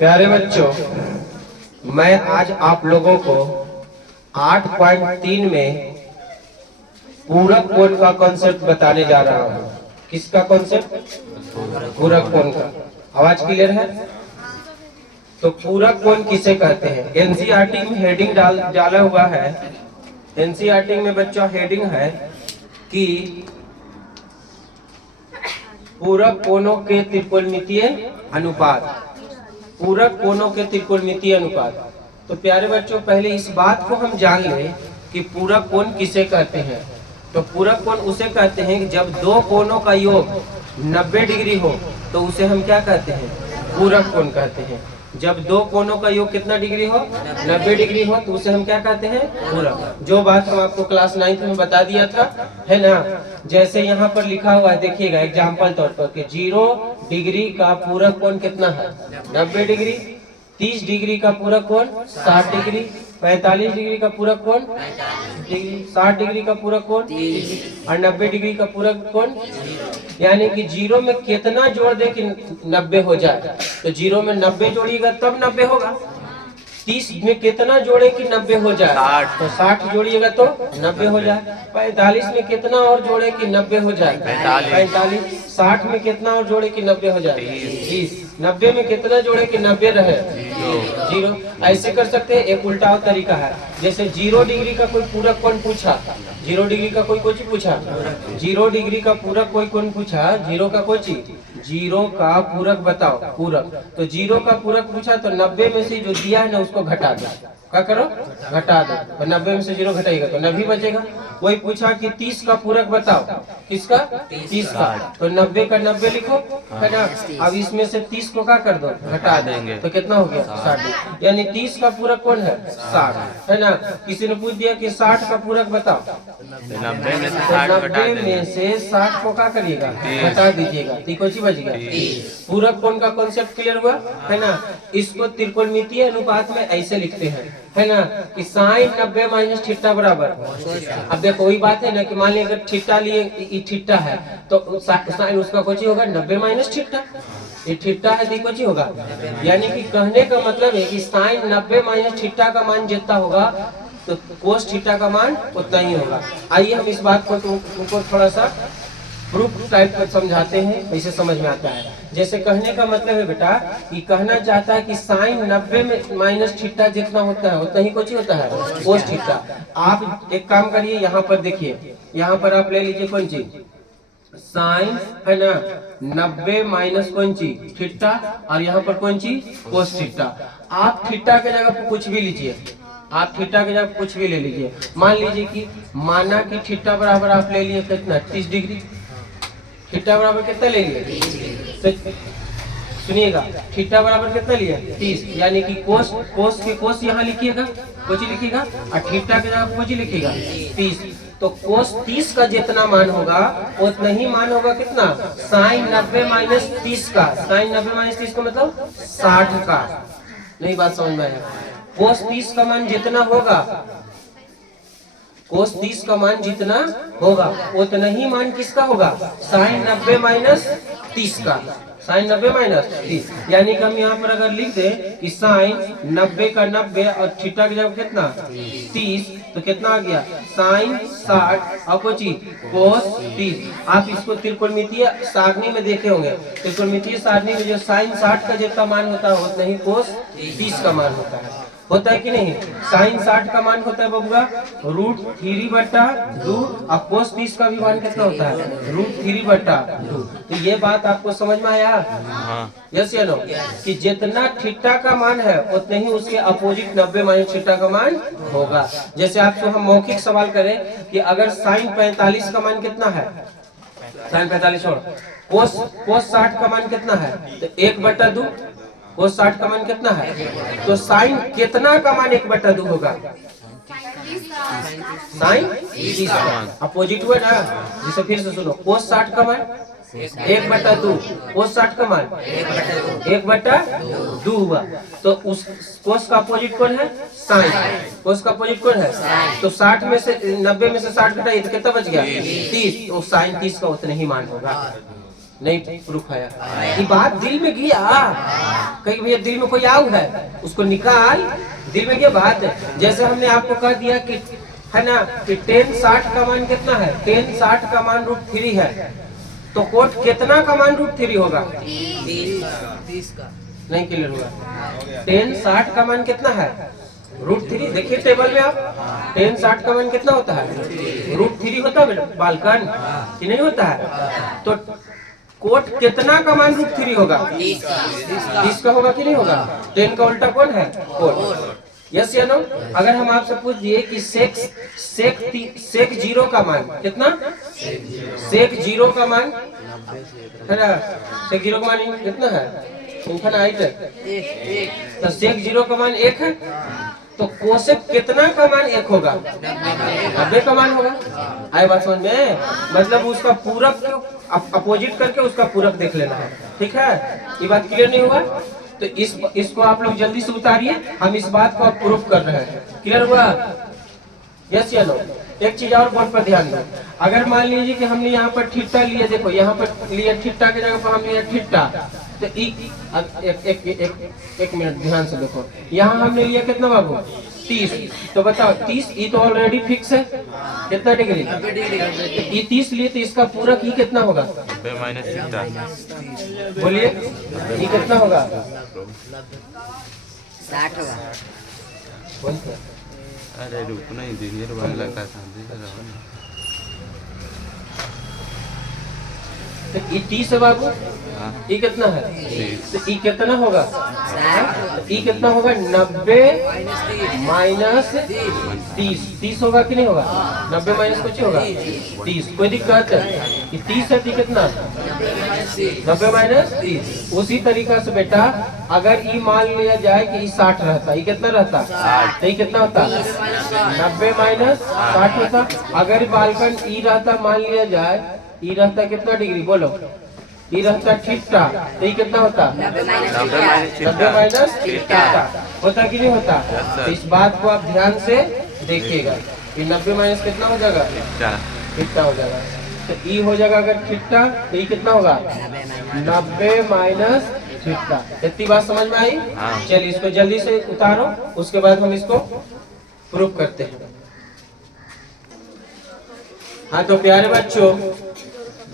प्यारे बच्चों, मैं आज आप लोगों को 8.3 में पूरक कोण का कॉन्सेप्ट बताने जा रहा हूँ। किसका कॉन्सेप्ट? पूरक कोण का। आवाज क्लियर है? तो पूरक कोण किसे कहते हैं? एनसीईआरटी में हेडिंग डाला हुआ है। एनसीईआरटी में बच्चों हेडिंग है कि पूरक कोणों के त्रिकोणमितीय अनुपात। पूरक कोणों के त्रिकोणमितीय अनुपात। तो प्यारे बच्चों, पहले इस बात को हम जान लें कि पूरक कोण किसे कहते हैं। तो पूरक कोण उसे कहते हैं कि जब दो कोणों का योग 90 डिग्री हो तो उसे हम क्या कहते हैं? पूरक कोण कहते हैं। जब दो कोणों का योग कितना डिग्री हो? 90 डिग्री हो तो उसे हम क्या कहते हैं? पूरक। जो बात हम आपको क्लास 9th में बता दिया था, है ना। जैसे यहाँ पर लिखा हुआ है, देखिएगा एग्जाम्पल तौर पर कि 0 डिग्री का पूरक कोण कितना है? 90 डिग्री। 30 डिग्री का पूरक कोण 60 डिग्री। 45 डिग्री का पूरक कोण 60 डिग्री का पूरक कोण और 90 डिग्री का पूरक कोण। यानी कि 0 में कितना जोड़ दे कि 90 हो जाए? तो 0 में 90 जोड़िएगा तब 90 होगा। 30 में कितना जोड़े कि 90 हो जाए? 60। तो 60 जोड़िएगा तो 90 हो जाए। 45 में कितना और जोड़े कि 90 हो जाए? 45। 60 में कितना और जोड़े कि 90 हो जाए? 30। 90 में कितना जोड़े कि 90 रहे? 0। ऐसे कर सकते हैं। एक उल्टा तरीका है, जैसे 0 डिग्री का कोई पूरक कोण पूछा। 0 डिग्री का कोई चीज पूछा। 0 डिग्री का पूरक कोई कोण पूछा। 0 का कोई चीज, 0 का पूरक बताओ। पूरक तो 0 का पूरक पूछा तो 90 में से जो दिया है ना उसको घटा दो। क्या करो? घटा दो। तो 90 में से 0 घटाएगा तो 90 बचेगा। कोई पूछा कि 30 का पूरक बताओ। किसका? 30 का। तो 90 का 90 लिखो, है ना। अब इसमें से 30 को क्या कर दो? घटा देंगे तो कितना हो गया? 60। यानी 30 का पूरक कौन है? 60, है ना। किसी ने पूछ दिया कि 60 का पूरक बताओ। 90 में से 60 को क्या करिएगा? घटा दीजिएगा। कौन सी बचेगा? पूरक कोण का कॉन्सेप्ट क्लियर हुआ, है ना। इसको त्रिकोणमितीय अनुपात में ऐसे लिखते हैं, है ना, कि sin 90 माइनस थीटा बराबर। अब देखो वही बात है ना कि मान लिया अगर थीटा लिए, थीटा है तो साइन उसका कोची होगा 90 माइनस थीटा। ये थीटा है तो कोची होगा। यानी कि कहने का मतलब है कि साइन 90 माइनस थीटा का मान जितना होगा तो कोस थीटा का मान उतना ही होगा। आइए हम इस बात को तुमको थोड़ा सा प्रूफ टाइप पर समझाते हैं, वैसे समझ में आता है। जैसे कहने का मतलब है बेटा कि कहना चाहता है कि साइन 90 में माइनस थीटा जितना होता है उतना ही कुछ होता है कोस थीटा। आप एक काम करिए, यहाँ पर देखिए, यहाँ पर आप ले लीजिए कौन चीज? साइन, है ना, 90 माइनस कौन चीज? थीटा। और यहाँ पर कौन चीज? Cos theta. आप थीटा के जगह पर कुछ भी लीजिए। आप थीटा के जगह कुछ भी ले लीजिए। मान लीजिए कि माना कि थीटा बराबर आप ले लिए कितना? 30 डिग्री। थीटा बराबर कितना ले लिए? सुनिएगा, थीटा बराबर कितना लिया? 30। यानी कि कोस के कोस यहाँ लिखिएगा, कोची लिखिएगा, और थीटा के जगह कोची लिखिएगा 30। तो कोस 30 का जितना मान होगा उतना ही मान होगा कितना? साइन 90 माइनस 30 का। साइन 90 माइनस 30 का मतलब 60 का। नहीं बात समझ में आया? कोस 30 का मान जितना होगा, कोस 30 का मान जितना होगा उतना ही मान किसका होगा? साइन 90 माइनस 30 का। Sine 90 minus 30। यानी कि हम यहाँ पर अगर लिख दे कि साइन 90 का 90 और थीटा की जगह कितना? 30, तो कितना आ गया? साइन 60 और कोई चीज कोस 30। आप इसको त्रिकोणमितीय सारणी में देखे होंगे। त्रिकोणमितीय सारणी में जो साइन 60 का जितना मान होता है उतना ही कोस 30 का मान होता है कि नहीं? साइन 60 का मान होता है बबुआ √3/2 और कोस 30 का भी मान कितना होता है? √3/2। तो ये बात आपको समझ में आया? यस या नो? कि जितना थीटा का मान है उतने ही उसके अपोजिट 90 माइनस थीटा का मान होगा। जैसे आपसे हम मौखिक सवाल करें कि अगर साइन 45 का मान कितना है? साइन 45 छोड़, कोस 60 का मान कितना है? तो 1/2। कोस 60 का मान कितना है? तो साइन कितना का मान 1/2 होगा? साइन 30 का अपोजिट हुआ ना। जिसे फिर से सुनो, कोस 60 का मान 1/2, कोस 60 का मान 1/2 हुआ। तो उस कोस का अपोजिट कौन है? साइन। कोस का अपोजिट कौन है? तो 60 में से 90 में से 60 घटाइए तो कितना बच गया? 30। तो साइन 30 का उतना ही मान होगा। नहीं प्रूफ है? ये बात दिल में गया। कहीं भैया दिल में कोई आऊ है उसको निकाल, दिल में क्या बात है। जैसे हमने आपको कह दिया कि है ना कि tan 60 का मान कितना है, tan 60 का मान √3 है, तो कोट कितना का मान √3 होगा, 30 का नहीं क्लियर हुआ। tan 60 का मान कितना है √3, देखिए टेबल में आप, tan 60 का मान कितना होता है √3 होता है बालकन कि नहीं होता है। तो कोट कितना का मान √3 होगा, 30 का होगा कि नहीं होगा। tan का उल्टा कौन है, कोट। यस या नो। अगर हम आपसे पूछ दिए कि सेक 0 का मान कितना, सेक 0 का मान है ना, सेक 0 का मान कितना है, इनफाइनाइट है, तो सेक 0 का मान 1 है, तो कोसेक कितना का मान 1 होगा, 90 का मान होगा। आए बात समझ में, मतलब उसका पूरक अपोजिट करके उसका पूरक देख लेना है, ठीक है। ये बात क्लियर नहीं हुआ, तो इसको आप लोग जल्दी से उतारिए, हम इस बात को प्रूफ कर रहे हैं। क्लियर हुआ, यस या नो। एक चीज और बोर्ड पर ध्यान दो, अगर मान लीजिए कि हमने यहाँ पर थीटा लिए, देखो यहाँ पर लिए थीटा की जगह पर हम लिए थीटा, तो एक मिनट ध्यान से देखो, यहाँ हमने लिया कितना बाबू 30, तो बताओ 30 ये तो ऑलरेडी फिक्स है, कितना डिग्री, ये 30 लिए, तो इसका पूरक ही कितना होगा, 90 माइनस थीटा, बोलिए ये कितना होगा, 60 होगा। बोलते अरे रुकना ही दीजिए, वाला का शांति से रहो ना। तो ये 30 है बाबू, हाँ, ये कितना है, 30। तो ये कितना होगा, ये कितना होगा 90 माइनस 30, 30 होगा कि नहीं होगा, 90 माइनस कुछ होगा 30, कोई दिक्कत है, ये 30 है, तो कितना 90 माइनस 30। उसी तरीका से बेटा अगर ये मान लिया जाए कि ये 60 रहता, ये कितना रहता, तो ये कितना होता 90 माइनस 60 होता। अगर बालकन ई रहता, मान लिया जाए ई रहता कितना डिग्री, बोलो ई रहता थीटा, तो ये कितना होता 90 माइनस थीटा होता कि नहीं होता। तो इस बात को आप ध्यान से देखिएगा, ये 90 माइनस कितना हो जाएगा, थीटा हो जाएगा। तो ई हो जाएगा अगर थीटा, तो ये कितना होगा 90 माइनस थीटा। इतनी बात समझ में आई। हाँ। चलिए इसको जल्दी से उतारो, उसके बाद हम इसको प्रूफ करते हैं। हाँ तो प्यारे बच्चों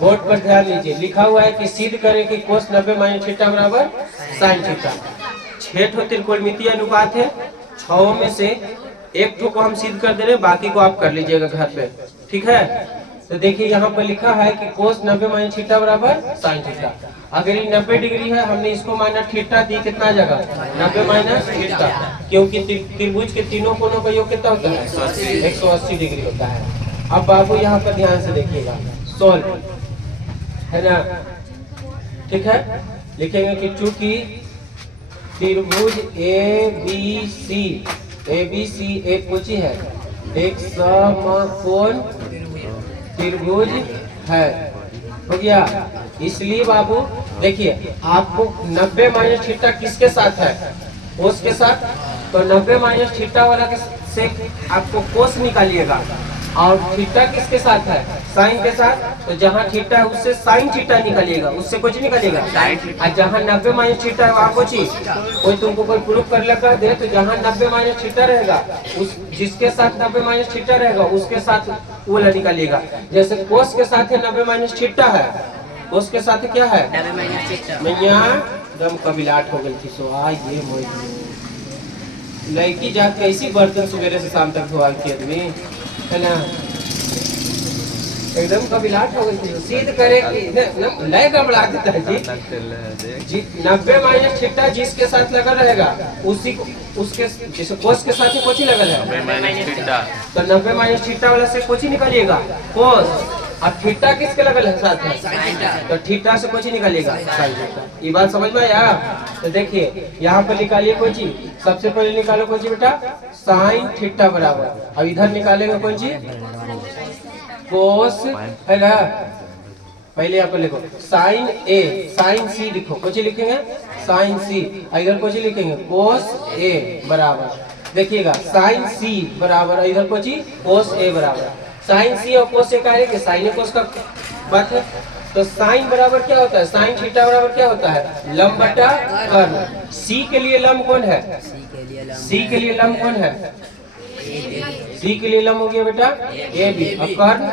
बोर्ड पर ध्यान दीजिए, लिखा हुआ है कि सिद्ध करें कि कोस 90 माइनस थीटा बराबर साइन थीटा। 6 ठो त्रिकोणमितीय अनुपात है, 6 में से एक ठो को हम सिद्ध कर दे रहे हैं, बाकी को आप कर लीजिएगा घर पे, ठीक है। तो देखिए यहाँ पर लिखा है कि कोस 90 माइनस थीटा बराबर साइन थीटा। अगर ये 90 डिग्री है, हमने इसको माना थीटा, दी कितना जगह 90 माइनस थीटा, क्योंकि त्रिभुज के तीनों कोनों का योग कितना होता है 180 डिग्री होता है। अब बाबू यहाँ पर ध्यान से देखिएगा, सोल्व है ना, ठीक है। लिखेंगे कि चूंकि त्रिभुज ABC एक कुछ ही है, एक समकोण त्रिभुज है, हो गया। इसलिए बाबू देखिए आपको 90 माइनस थीटा किसके साथ है, कोस के साथ, तो 90 माइनस थीटा वाला के से आपको कोस निकालिएगा, और थीटा किसके साथ है, साइन के साथ, तो जहाँ थीटा है उससे साइन थीटा निकालिएगा, उससे कुछ निकालिएगा, और जहाँ 90 माइनस थीटा है वहाँ कुछ ही, कोई तुमको कोई प्रूफ कर लगा दे, तो जहाँ 90 माइनस थीटा रहेगा, उस जिसके साथ 90 माइनस थीटा रहेगा उसके साथ वो वाला निकालिएगा। जैसे कोस के साथ है 90 माइनस थीटा है, कोस के साथ क्या है, 90 माइनस थीटा। मैं यहाँ दम कबिलाट हो गई थी, सो ये लड़की जा कैसी बर्तन सवेरे से शाम तक धोआ के आदमी है ना, एकदम कबिलाट हो गई थी। सीध करे लय गड़बड़ा देता है जी। 90 माइनस थीटा जिसके साथ लगा रहेगा उसी को, उसके जैसे कोस के साथ ही कोची लगा है, तो 90 माइनस थीटा वाला से कोची निकालिएगा कोस, अब थीटा किसके लगल है साथ है, तो थीटा से कोची निकालिएगा साइन थीटा। ये बात समझ में आया। तो देखिए यहाँ पर निकालिए कोची, सबसे पहले निकालो कोची बेटा साइन थीटा बराबर, अब इधर निकालेंगे कोची कोस है ना, पहले यहाँ पर लिखो साइन ए, साइन सी लिखो, कुछ लिखेंगे साइन सी, इधर कुछ लिखेंगे कोस ए बराबर, देखिएगा साइन सी बराबर, इधर कुछ कोस ए बराबर, साइन सी और कोस ए का है कि साइन कोस का बात है। तो साइन बराबर क्या होता है, साइन थीटा बराबर क्या होता है लंब बटा कर्ण। सी के लिए लंब कौन है? सी के लिए लंब सी के लिए लंब कौन है? सी के लिए लंब हो गया बेटा ए बी। अब कर्ण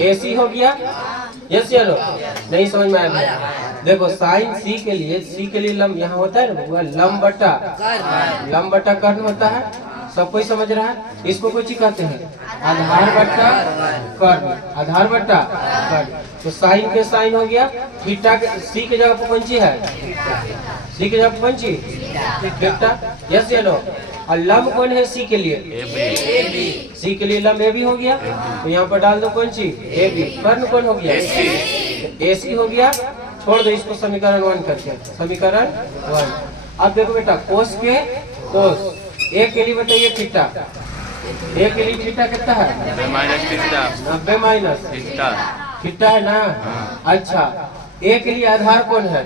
ए सी हो गया। यस या नो? नहीं समझ में आया? देखो साइन सी के लिए लंब यहाँ होता है ना, वो लंब बटा कर्ण होता है। सब कोई समझ रहा है? इसको कुछ ही कहते हैं आधार बट्टा कर्ण, आधार बट्टा कर्ण। तो साइन के साइन हो गया, थीटा के सी के जगह पर कौन सी है? सी के जगह पर कौन सी? थीटा। यस या नो? और लंब कौन है सी के लिए? सी के लिए लंब ए बी हो गया। तो यहाँ पर डाल दो कौन सी? A B. कर्ण कौन हो गया? ए सी हो गया। छोड़ दो इसको समीकरण 1 करके, समीकरण 1। अब देखो बेटा कोस के कोस ए के लिए बताइए थीटा। ए के लिए थीटा कितना है? 90 माइनस थीटा है ना। अच्छा ए के लिए आधार कौन है?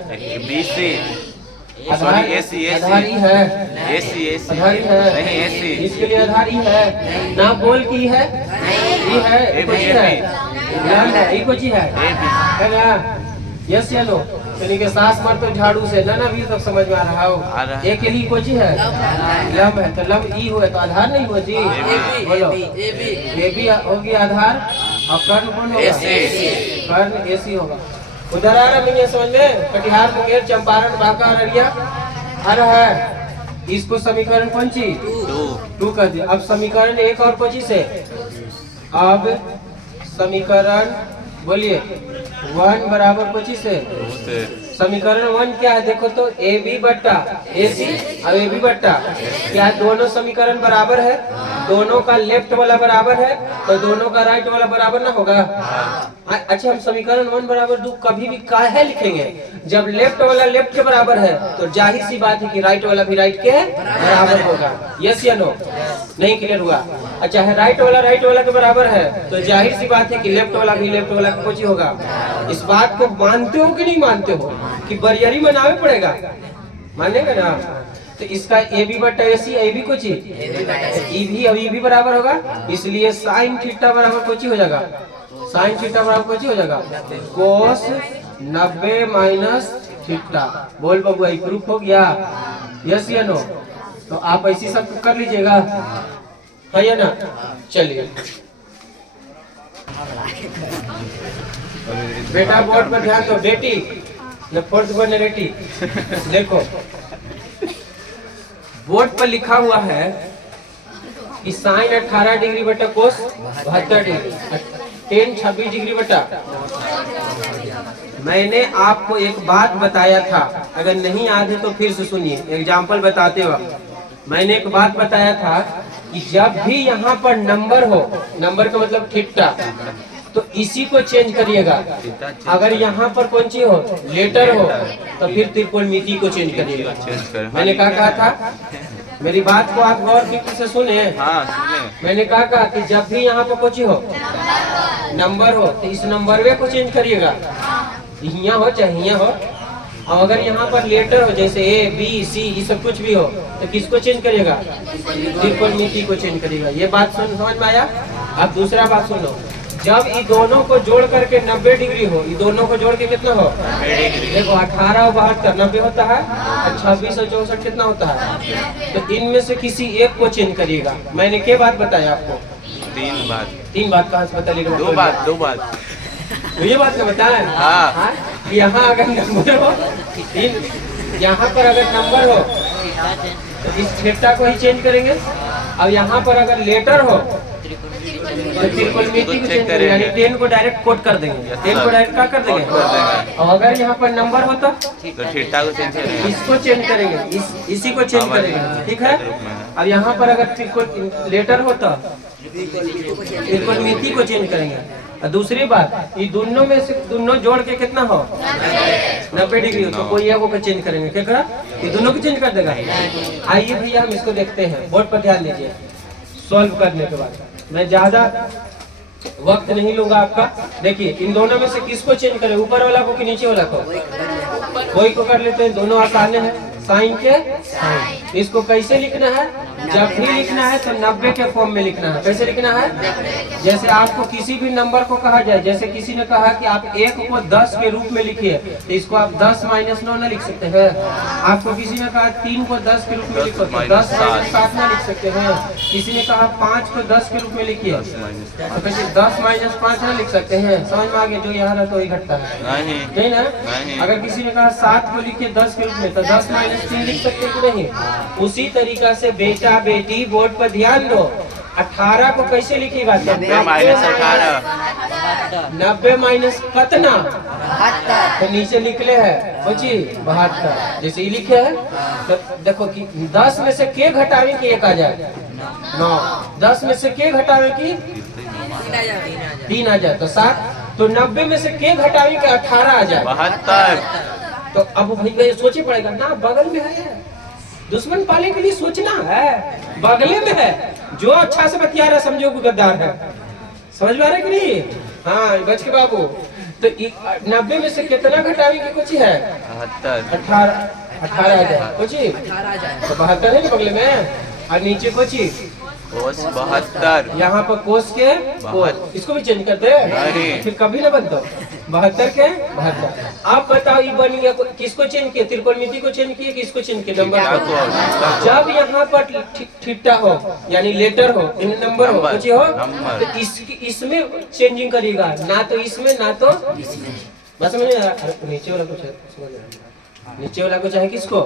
आधार ही है, आधार ही है। इसके लिए आधार ही है ना, बोल की है, ये है, कुछ है, ये कुछ है ना। यस या नो? यानी कि सास मर तो झाड़ू से ना अभी तक समझ में आ रहा हो। ए के लिए कोची है? लंब है। तो लंब ई हुआ तो आधार नहीं हुआ जी? बोलो ए बी हो गया आधार। और कर्ण कौन होगा? कर्ण ए सी होगा। उधर आ रहा नहीं समझ में? कटिहार मुंगेर चंपारण बांका अररिया आ रहा है। इसको समीकरण कौन सी? 2 कर दिया। अब समीकरण 1 और कोची से? अब समीकरण बोलिए 1 बराबर कोची से? समीकरण 1 क्या है देखो तो? ए बी बट्टा ए सी और ए बी बट्टा क्या दोनों समीकरण बराबर है? दोनों का लेफ्ट वाला बराबर है तो दोनों का राइट वाला बराबर ना होगा? अच्छा हम समीकरण 1 बराबर 2 कभी भी काहे लिखेंगे? जब लेफ्ट वाला लेफ्ट के बराबर है तो जाहिर सी बात है कि राइट वाला भी राइट के बराबर होगा। यस या नो? नहीं क्लियर हुआ? अच्छा है राइट वाला के बराबर है तो जाहिर सी बात है कि लेफ्ट वाला भी लेफ्ट वाला का कुछ ही होगा। इस बात को मानते हो कि नहीं मानते हो कि बरियारी मनावे पड़ेगा? मानेगा ना? तो इसका ए बी बट्टा ए सी, ए बी कुछ ई भी अब ई भी बराबर होगा। इसलिए साइन थीटा बराबर कुछ हो जाएगा, साइन थीटा बराबर कुछ हो जाएगा कोस 90 माइनस थीटा। बोल बबुआ प्रूफ हो गया? यस या नो? तो आप ऐसी सब कर लीजिएगा, है या ना? चलिए बेटा बोर्ड पर ध्यान दो। बेटी न फोर्थ बनरेटी देखो बोर्ड पर लिखा हुआ है कि साइन 18 डिग्री बटा कोस 72 डिग्री, टेन 26 डिग्री बटा। मैंने आपको एक बात बताया था, अगर नहीं याद है तो फिर से सुनिए एग्जाम्पल बताते वक्त। मैंने एक बात बताया था कि जब भी यहाँ पर नंबर हो, नंबर का मतलब थीटा, तो इसी को चेंज करिएगा। अगर यहाँ पर कौन सी हो लेटर हो तो फिर त्रिकोणमिति को चेंज करिएगा। मैंने कहा था, मेरी बात को आप गौर से सुने। मैंने कहा कि जब भी यहाँ पर कुछ हो नंबर हो तो इस नंबर को चेंज करिएगा, यहाँ हो चाहे यहाँ हो। और अगर यहाँ पर लेटर हो जैसे ए बी सी ये सब कुछ भी हो तो किसको चेंज करिएगा? त्रिकोणमिति को चेंज करिएगा। ये बात समझ में आया? अब दूसरा बात सुनो, जब ये दोनों को जोड़ करके 90 डिग्री हो, ये दोनों को जोड़ के कितना हो? देखो 18 और 72 90 होता है और 26 और 64 कितना होता है? तो इनमें से किसी एक को चेंज करिएगा। मैंने क्या बात बताया आपको? 3 बात कहाँ से बता लेगा? 2 बात तो ये बात बताया हाँ। यहाँ अगर नंबर हो, यहाँ पर अगर नंबर हो तो इस थीटा को ही चेंज करेंगे। अब यहाँ पर अगर लेटर हो तो त्रिकोणमिति को चेंज करेंगे, यानी 10 को डायरेक्ट कोट कर देंगे, 10 को डायरेक्ट क्या कर देंगे? और अगर यहाँ पर नंबर हो तो थीटा को चेंज करेंगे, इसको चेंज करेंगे, इसी को चेंज करेंगे। ठीक है? अब यहाँ पर अगर लेटर हो तो त्रिकोणमिति को चेंज करेंगे। और दूसरी बात, ये दोनों में से दोनों जोड़ के कितना हो? 90 डिग्री हो तो कोई एक को चेंज करेंगे। क्या करा? ये दोनों को चेंज कर देगा। आइए भैया हम इसको देखते हैं, बोर्ड पर ध्यान दीजिए। सॉल्व करने के बाद मैं ज्यादा वक्त नहीं लूंगा आपका। देखिए इन दोनों में से किसको चेंज करें, ऊपर वाला को कि नीचे वाला को? कोई को कर लेते हैं, दोनों आसान है। साइन के साइन, इसको कैसे लिखना है? जब भी लिखना है तो 90 के फॉर्म में लिखना है। कैसे लिखना है? जैसे आपको किसी भी नंबर को कहा जाए, जैसे किसी ने कहा कि आप 1 को 10 के रूप में लिखिए, तो इसको आप 10 - 9 न लिख सकते हैं। आपको किसी ने कहा 3 को 10 के रूप में लिखो, तो 10 - 7 न लिख सकते हैं। किसी ने कहा 5 को 10 के रूप में लिखिए, तो कैसे 10 - 5 न लिख सकते हैं। समझ में आ गया? जो यहाँ रहता वही घटता है, नहीं ना? अगर किसी ने कहा 7 को लिखिए 10 के रूप में, तो 10 - 3 लिख सकते कि नहीं? उसी तरीका से बेटा बेटी बोर्ड पर ध्यान दो। 18 को कैसे लिखी बात? 90 माइनस कितना? तो नीचे लिखले है बची 72, जैसे ही लिखे है। तो देखो कि 10 में से के घटावे कि 1 आ जाए 9, 10 में से के घटावे कि 3 आ जाए तो 7, तो 90 में से के घटावे कि 18 आ जाए 72। तो अब भाई सोचे पड़ेगा ना, बगल में है, दुश्मन पाले के लिए सोचना है, बगले में है। जो अच्छा से बतिया रहा समझो को गद्दार है। समझ में आ रहा है कि नहीं? हाँ बच के बाबू। तो 90 में से कितना घटावे की कुछ है? 18 आ जाए कुछ, तो 72 है ना बगले में, और नीचे कुछ कोस 72। यहाँ पर कोस के कोस, इसको भी चेंज करते हैं फिर कभी ना बनता 72 के 72। आप बताओ ये बन गया, किसको चेंज किया? त्रिकोणमिति को चेंज किया, किसको चेंज किया? नंबर को। जब यहाँ पर थीटा हो यानी लेटर हो, नंबर हो, कुछ हो, तो इसमें चेंजिंग करेगा, ना तो इसमें ना तो इसमें। बस में नीचे वाला कुछ है, नीचे वाला को चाहे किसको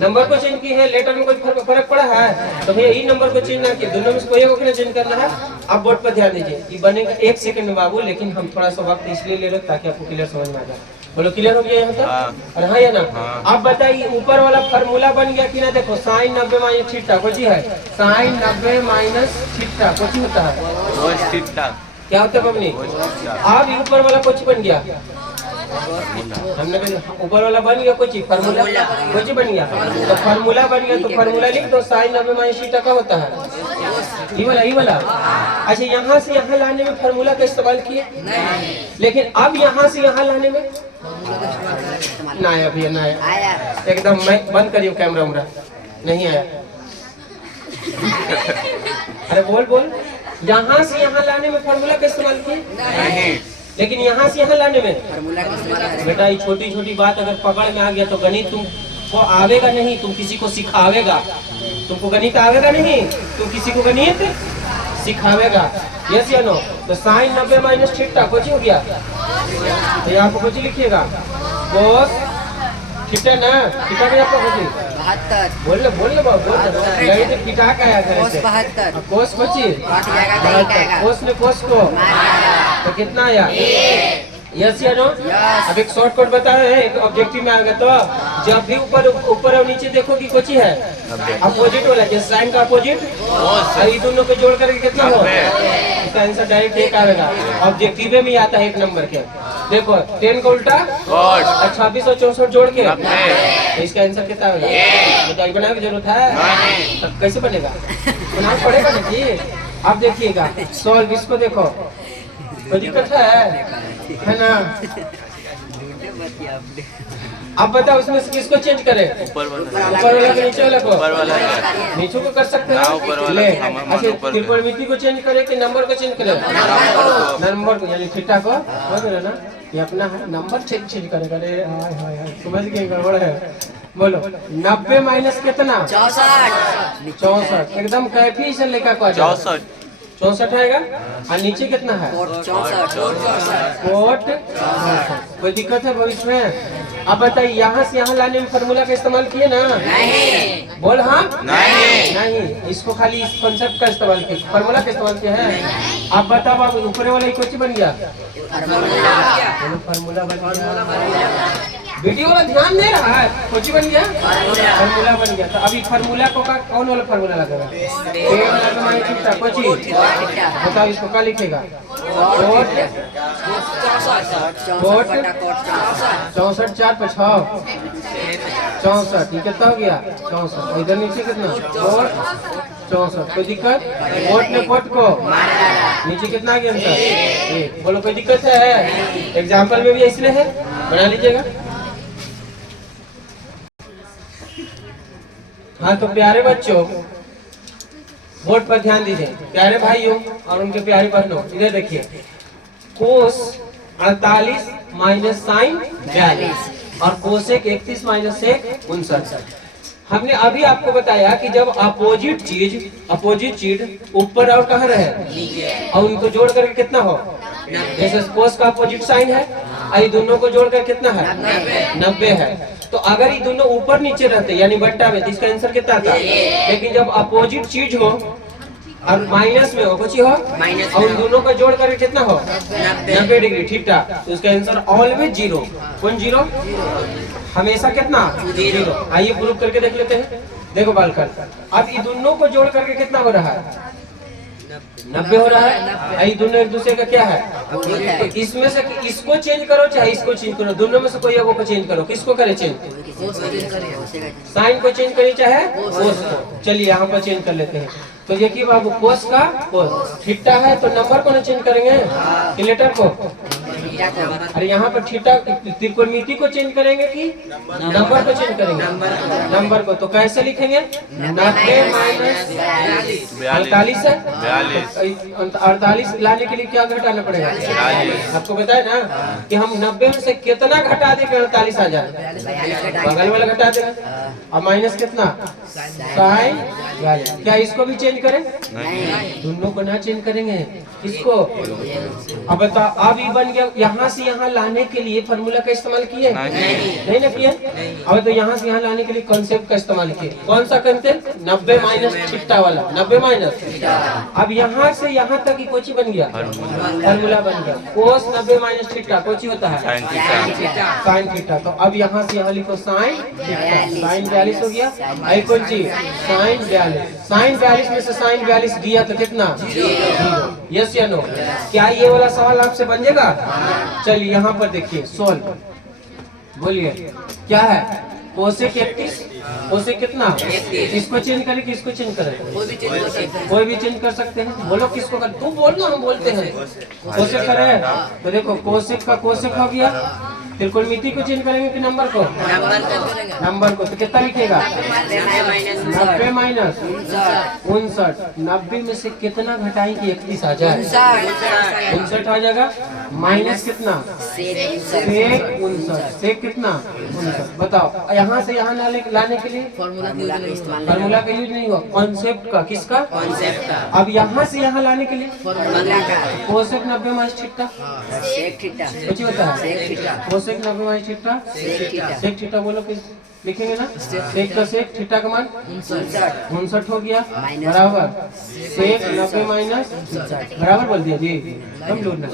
नंबर को चेंज की है, लेटर में कोई फर्क पड़ा है? तो भैया ये नंबर को चेंज ना किया, दोनों में से कोई एक को चेंज करना है। आप बोर्ड पर ध्यान दीजिए, ये बनेगा 1 सेकंड में बाबू, लेकिन हम थोड़ा सा वक्त इसलिए ले रहे ताकि आपको क्लियर समझ में आ जाए। बोलो क्लियर हो गया यहाँ तक? और हाँ या ना? आप बताइए ऊपर वाला फार्मूला बन गया कि ना? देखो sin 90 माइनस थीटा कुछ है, sin 90 माइनस थीटा कुछ होता है, क्या होता है बबनी? अब ऊपर वाला कुछ बन गया, हमने ऊपर वाला बन गया कुछ फार्मूला, कुछ बन गया तो फार्मूला बन गया, तो फार्मूला लिख दो। sin 90 माइनस थीटा का होता है ये वाला। अच्छा यहाँ से यहाँ लाने में फार्मूला का इस्तेमाल किए, लेकिन अब यहाँ से यहाँ लाने में ना आया भैया, ना आया एकदम। मैं बंद करियो कैमरा उमरा, नहीं आया। अरे बोल, यहाँ से यहाँ लाने में फार्मूला का इस्तेमाल किए, लेकिन यहाँ से यहाँ लाने में बेटा ये छोटी छोटी बात अगर पकड़ में आ गया तो गणित तुमको आवेगा नहीं, तुम किसी को सिखावेगा। तुमको गणित आवेगा नहीं, तुम किसी को गणित सिखावेगा। यस या नो? तो sin 90 माइनस थीटा कुछ हो गया, तो यहाँ पर कुछ लिखिएगा कोस थीटा ना, थीटा भी आपका कुछ 72। बोल बाबू, यही तो थीटा का है कोस 72, कोस कुछ कोस ने कोस को तो कितना आया? यस या नो? अब एक शॉर्टकट बता रहे हैं, एक ऑब्जेक्टिव में आएगा। तो जब भी ऊपर और नीचे देखो कि कुछ है अपोजिट वाला, जैसे साइन का अपोजिट, ये दोनों को जोड़ करके कितना हो? इसका आंसर डायरेक्ट एक आएगा। ऑब्जेक्टिव में आता है 1 नंबर के। देखो 10 का उल्टा 26 और 64 जोड़ के, तो इसका आंसर कितना होगा? बताइए, बनाने की जरूरत है? तब कैसे बनेगा? बनाना पड़ेगा ना जी। अब देखिएगा सॉल्व, इसको देखो कोई दिक्कत है ना? अब बताओ इसमें से किसको चेंज करें? ऊपर वाला के नीचे वाला को? नीचे को कर सकते हैं ले। अच्छा त्रिकोणमिति को चेंज करें कि नंबर को चेंज करें? नंबर को, यानी थीटा को ना, ये अपना है, नंबर चेंज करेगा। हाय समझ गए, गड़बड़ है। बोलो 90 माइनस कितना? 64 एकदम कैफी से लेकर को 64 आएगा। और नीचे कितना है? कोट। कोई दिक्कत है भविष्य में? अब बताइए यहाँ से यहाँ लाने में फार्मूला का इस्तेमाल किए ना? नहीं। बोल हाँ नहीं, इसको खाली इस कॉन्सेप्ट का इस्तेमाल किया, फार्मूला का इस्तेमाल किया है। आप बताओ बाबू ऊपर वाला कुछ बन गया? फार्मूला बन गया। वीडियो वाला ध्यान दे रहा है, कुछ बन गया? फार्मूला बन गया। तो अभी फार्मूला को कौन वाला फार्मूला लगेगा? बताओ इसको क्या लिखेगा? कोट 64 4 पे 6 64, ये कितना हो गया? 64। इधर नीचे कितना? कोट 64। कोई दिक्कत? कोट ने कोट को नीचे कितना गया आंसर? बोलो कोई दिक्कत है? एग्जाम्पल में भी इसलिए है, बना लीजिएगा। हाँ तो प्यारे बच्चों, बोर्ड पर ध्यान दीजिए प्यारे भाइयों और उनके प्यारे बहनों, इधर देखिए कोस 48 माइनस साइन 42 और कोसेक 31 माइनस सेक 59। हमने अभी आपको बताया कि जब अपोजिट चीज ऊपर और कहाँ रहे और उनको जोड़ करके कितना हो, जैसे कोस का अपोजिट साइन है और ये दोनों को जोड़कर कितना है 90 है। तो अगर ये दोनों ऊपर नीचे रहते यानी बट्टा में तो इसका आंसर कितना था। लेकिन जब अपोजिट चीज हो और माइनस में हो कुछ हो और उन दोनों को जोड़ करके कितना हो 90 डिग्री, ठीक था। तो उसका आंसर ऑलवेज जीरो। कौन जीरो? हमेशा कितना जीरो। आइए प्रूव करके देख लेते हैं। देखो बालकर, अब ये दोनों को जोड़ करके कितना हो रहा है 90 हो रहा है। ये दोनों एक दूसरे का क्या है, तो इसमें से इसको चेंज करो चाहे इसको चेंज करो, दोनों में से कोई एक को चेंज करो। किसको करे चेंज? साइन को चेंज करिए चाहे कोस को। चलिए यहाँ पर चेंज कर लेते हैं। तो देखिए बाबू कोस का कोस थीटा है तो नंबर को ना चेंज करेंगे कि लेटर को। अरे यहाँ पर थीटा त्रिकोणमिति को चेंज करेंगे कि नंबर को चेंज करेंगे? नंबर को। तो कैसे लिखेंगे? 90 माइनस 48 है 48 लाने के लिए क्या घटाना पड़ेगा? आपको बताया ना कि हम 90 में से कितना घटा दे 48 आ जाए, बगल वाला घटा देना। और माइनस कितना साइन 42। क्या इसको भी चेंज करें? दोनों को ना चेंज करेंगे। इसको अब बताओ, अब ये बन गया। यहाँ से यहाँ लाने के लिए फॉर्मूला का इस्तेमाल किए नहीं ना किए? अब तो यहाँ से यहाँ लाने के लिए कॉन्सेप्ट का इस्तेमाल किए। कौन सा कॉन्सेप्ट? 90 माइनस थीटा वाला। 90 माइनस अब यहाँ से यहाँ तक कोची बन गया, फॉर्मूला बन गया। कोस 90 माइनस थीटा कोची होता है साइन थीटा। तो अब यहाँ से यहाँ लिखो साइन थीटा। साइन 42 हो गया। आई कौन चीज? साइन 42। साइन 42 में से साइन 42 दिया तो कितना? यस या नो? क्या ये वाला सवाल आपसे बन जाएगा? चलिए यहाँ पर देखिए सोल्व। बोलिए क्या है? कोसेक 31 कोसेक कितना? इसको चेंज करें कि इसको चेंज करें? कोई भी चेंज कर सकते हैं। बोलो किसको कर? तू बोल ना, हम बोलते हैं कोसेक करें। तो देखो कोसेक का कोसेक हो गया। त्रिकोणमिति को चेंज करेंगे कि नंबर को? नंबर को। तो कितना लिखेगा? 90 माइनस 59। 90 में से कितना घटाएं कि 31 आ जाए? 59 आ जाएगा। माइनस कितना? सेक 59। सेक कितना? 59। बताओ यहाँ से यहाँ लाने के लिए फॉर्मूला का यूज नहीं हुआ, कॉन्सेप्ट का। किसका? कॉन्सेप्ट का। अब यहाँ से यहाँ लाने के लिए कोसेक 90 माइनस थीटा कुछ होता है। Cosec 90 minus theta sec theta. बोलो कि लिखेंगे ना? सेक का सेक थीटा का मान 59 हो गया बराबर सेक 90 माइनस बराबर बोल दिया जी। हम लोग ना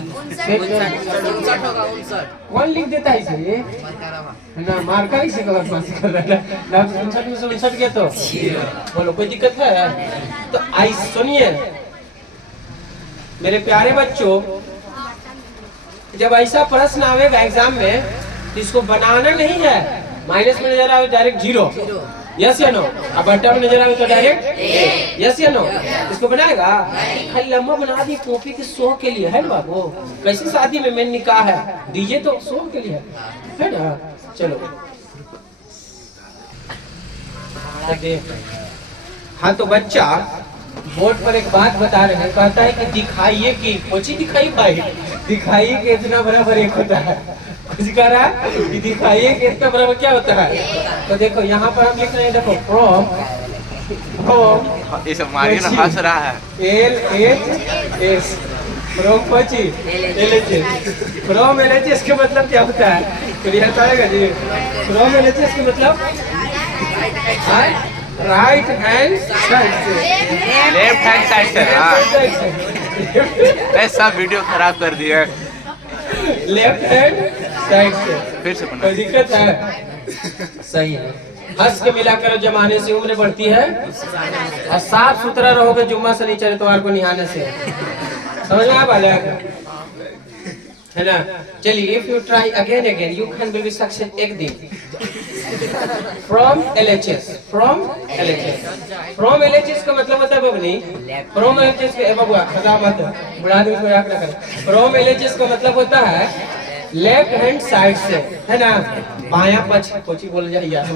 कौन लिख देता है इसे ना, मार्कर ही से बदमाशी कर रहा है। 59 में से 59 गया तो बोलो कोई दिक्कत है? तो आई सुनिए मेरे प्यारे बच्चों, जब ऐसा प्रश्न आवेगा एग्जाम में तो इसको बनाना नहीं है। माइनस में नजर आवे डायरेक्ट जीरो, यस या नो? अब बट्टा में नजर आवे तो डायरेक्ट यस या नो? इसको बनाएगा? खाली लंबा बना दी कॉपी के शो के लिए है ना बाबू। कैसी शादी में मैंने निकाह है दीजिए तो शो के लिए है ना। चलो हाँ तो बच्चा बोर्ड पर एक बात बता रहे हैं, कहता है कि दिखाइए कि कोची दिखाई भाई, दिखाइए कि इतना बराबर एक होता है। कुछ कह रहा है कि दिखाइए कि इतना बराबर क्या होता है। तो देखो यहाँ पर हम लिख रहे हैं, देखो फ्रॉम इस मारियो ना हंस रहा है। LHS from Kochi LHS। From LHS के मतलब क्या होता है? क्लियर करेगा जी? फ्रॉम LHS के मतलब राइट हैंड साइड से लेफ्ट हैंड साइड से। ऐसा वीडियो खराब कर दिया। लेफ्ट हैंड साइड से फिर से कोई दिक्कत है? सही है। हंस के मिला करो, जमाने से उम्र बढ़ती है और साफ सुथरा रहोगे जुम्मा से नहीं चले तो को निहाने से। समझ में आ पाया है ना? चलिए if you try again you can be success एक दिन। फ्रॉम LHS फ्रॉम LHS का मतलब होता है बबनी, फ्रॉम LHS के बबुआ खजा मत बुढ़ा आदमी को याद ना करे। फ्रॉम LHS का मतलब होता है लेफ्ट हैंड साइड से, है ना, बायां पक्ष, कोची बोल जाए यार,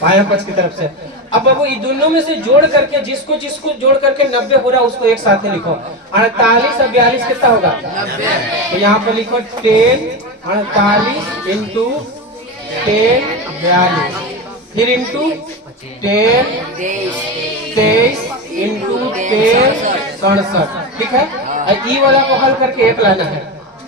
बायां पक्ष की तरफ से। अब बाबू ये दोनों में से जोड़ करके जिसको जिसको जोड़ करके 90 हो रहा है उसको एक साथ लिखो। 48 और 42 कितना होगा? 90। तो यहाँ पर लिखो 10 48 इंटू 10 42, फिर इंटू 10 23 इंटू 10 67, ठीक है। और ई वाला को हल करके एक लाना है,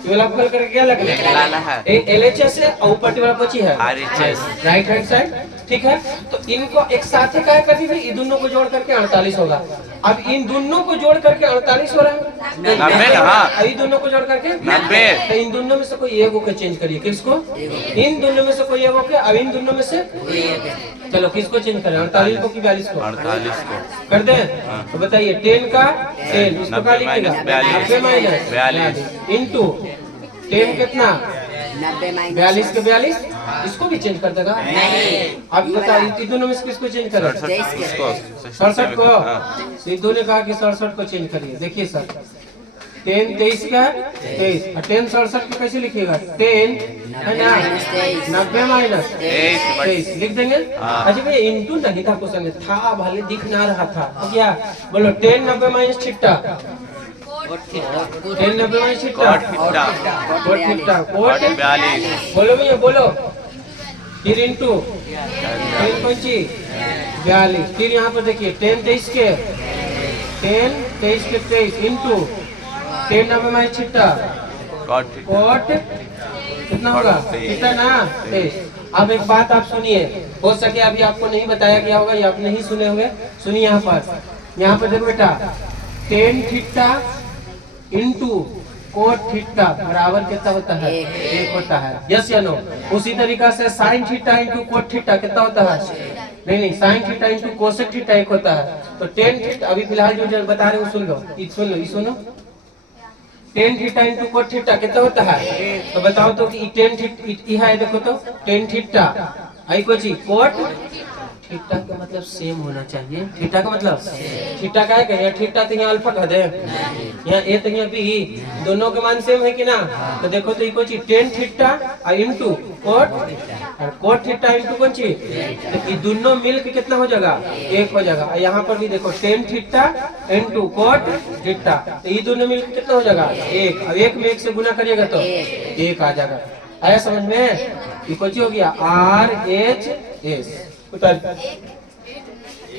ये वाला को हल करके क्या लगना है? LHS है और ऊपर वाला कोची है RHS, राइट हैंड साइड, ठीक है। तो इनको एक साथ ही क्या करती थी, इन दोनों को जोड़ करके 48 होगा। अब इन दोनों को जोड़ करके 48 हो रहा है, 90 ना, हाँ। इन दोनों को जोड़ करके 90। तो इन दोनों में से कोई एगो को चेंज करिए, किसको? इन दोनों में से कोई एगो के, अब इन दोनों में से चलो किसको चेंज करें, 48 को कि 42 को? 48 को कर दें। तो बताइए 10 का 10 इसको क्या लिखेगा? 90 माइनस 42 इंटू 10 कितना? 42 के 42, इसको भी चेंज कर देगा। अब बताइए इन दोनों में से किसको चेंज करें? 67 को। सिद्धू ने कहा कि 67 को चेंज करिए। देखिए सर 10 23 का 23 और 10 67 को कैसे लिखिएगा? 10 है ना, 90 माइनस 23 लिख देंगे। अच्छा भैया इंटू नहीं था क्वेश्चन में, था भले दिख ना रहा था, तो क्या बोलो? 10 90 माइनस छिट्टा, 10 90 माइनस छिट्टा, कोट छिट्टा, कोट 42, बोलो भैया बोलो। फिर इंटू 10 पंची 42, फिर यहाँ पर देखिए 10 23 के 10 23 के 23 इंटू 10 90 माइनस छिट्टा, कोट कितना होगा? कितना ना 23। अब एक बात आप सुनिए, हो सके अभी आपको नहीं बताया गया होगा या आप नहीं सुने होंगे, सुनिए। यहाँ पर देखो बेटा 10 थीटा इंटू कोट थीटा बराबर कितना होता है? 1 होता है, यस या नो? उसी तरीका से sine theta into cot theta कितना होता है? नहीं, sine theta into cosec theta 1 होता है। तो 10 थीटा अभी फिलहाल जो बता रहे हो सुन लो, सुनो 10 थीटा इंटू कोट थीटा कितना होता है? तो बताओ तो कि 10 थीटा है, देखो तो 10 थीटा आई को जी कोट थीटा का मतलब सेम होना चाहिए। थीटा का मतलब थीटा का है क्या? यहाँ थीटा तो यहाँ अल्फा कह दे, यहाँ ए तो यहाँ बी, दोनों के मान सेम है कि ना? तो देखो तो इको चीज 10 थीटा इंटू कोट और कोट थीटा इंटू कौन चीज, तो ये दोनों मिल के कितना हो जाएगा? 1 हो जाएगा। यहाँ पर भी देखो 10 थीटा इंटू कोट थीटा, तो ये दोनों मिल के कितना हो जाएगा? 1। अब 1 में 1 से गुना करिएगा तो 1 आ जाएगा। आया समझ में? इको चीज हो गया RHS उतर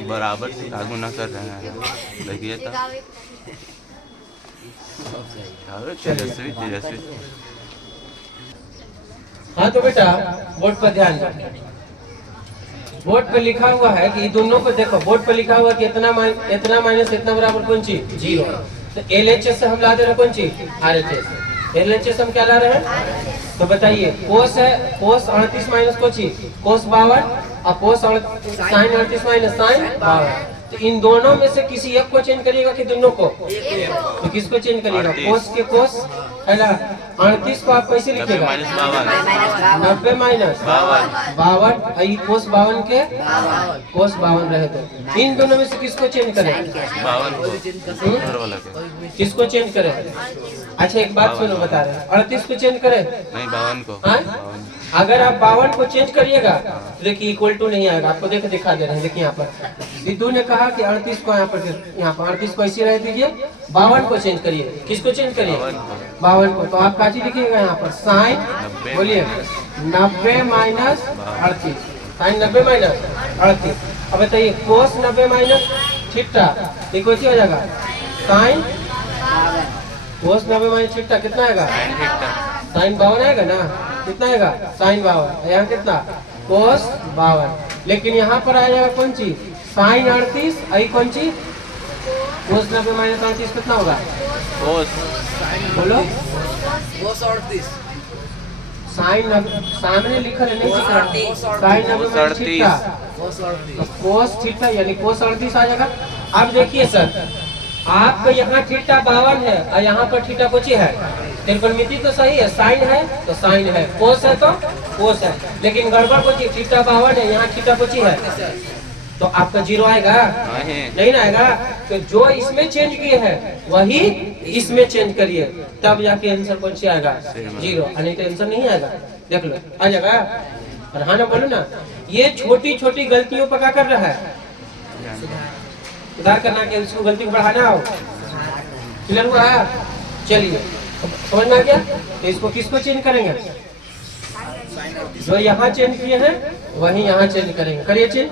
बराबर से गुना कर रहे हैं, देखिए तो तेजस्वी तेजस्वी। हाँ तो बेटा बोर्ड पर ध्यान दो, बोर्ड पे लिखा हुआ है कि दोनों को देखो, बोर्ड पे लिखा हुआ है कि इतना माइनस इतना बराबर कौन चीज? 0। तो LHS से हम ला दे रहे कौन चीज? RHS। LHS हम क्या ला रहे हैं? तो बताइए कोस है, कोस 38 माइनस कोची कोस 52 और कोस साइन 38 माइनस साइन 52। तो इन दोनों में से किसी एक को चेंज करिएगा कि दोनों को? तो किसको चेंज करिएगा? कोस के कोस है ना। 38 को आप कैसे लिखिएगा? 90 माइनस 52, कोस 52 के कोस 52 रहे थे। इन दोनों में से किसको चेंज करें? 52 किसको चेंज करें? अच्छा एक बात सुनो, बता रहे हैं 38 को चेंज करें? नहीं 52 को। अगर आप 52 को चेंज करिएगा तो देखिए इक्वल टू नहीं आएगा, आपको दिखा दे रहे हैं। देखिए यहाँ पर सिद्धू ने कहा कि 38 को यहाँ पर 38 को ऐसे रह दीजिए, 52 को चेंज करिए। किसको चेंज करिए? 52 को। तो आप काची लिखिएगा यहाँ पर साइन, बोलिए 90 माइनस 38, साइन 90 माइनस 38। अब बताइए कोस 90 माइनस थीटा इक्वल हो जाएगा साइन कोस 90 माइनस थीटा कितना आएगा? साइन 52 आएगा ना, कितना आएगा? साइन 52। यहाँ कितना? कोस 52। लेकिन यहाँ पर आ जाएगा कौन चीज? साइन 38, आई कौन चीज? कोस 90 माइनस 38 कितना होगा? कोस बोलो कोस 38 साइन सामने लिखा है नहीं, sine 90 minus theta cos theta यानी कोस 38 आ जाएगा। अब देखिए सर आपको यहाँ थीटा 52 है और यहाँ पर थीटा कोची है? त्रिकोणमिति तो सही है, साइन है तो साइन है, कोस है तो कोस है, लेकिन गड़बड़ कोची थीटा 52 है, यहाँ थीटा कोची है तो आपका जीरो आएगा? नहीं ना आएगा। तो जो इसमें चेंज किए हैं वही इसमें चेंज करिए, तब जाके आंसर कौन सी आएगा? जीरो। नहीं तो आंसर नहीं आएगा। देख लो आ जाएगा। और हाँ ना बोलो ना। ये छोटी छोटी गलतियों पर क्या कर रहा है? सुधार करना के उसको गलती को बढ़ाना हो। क्लियर हुआ? चलिए समझ में आ गया। तो इसको किसको चेंज करेंगे? जो यहाँ चेंज किए हैं वही यहाँ चेंज करेंगे। करिए चेंज।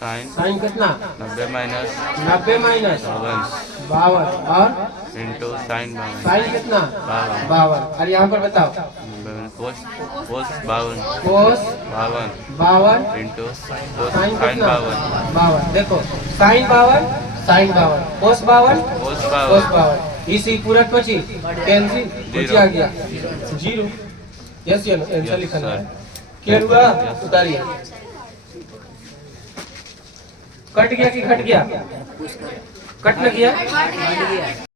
साइन साइन कितना? 90 माइनस 90 माइनस 52 और इंटू साइन 52 साइन कितना? 52। और यहाँ पर बताओ कोस कोस 52 कोस 52 इंटू साइन साइन कितना? 52 52। देखो साइन 52 साइन 52 कोस 52 कोस कोस 52 52। इसी पूरा पची कैंसिल पची आ गया जीरो। यस या नो आंसर लिखना है। क्लियर हुआ? उतारिए। कट गया कि घट गया? कट न गया?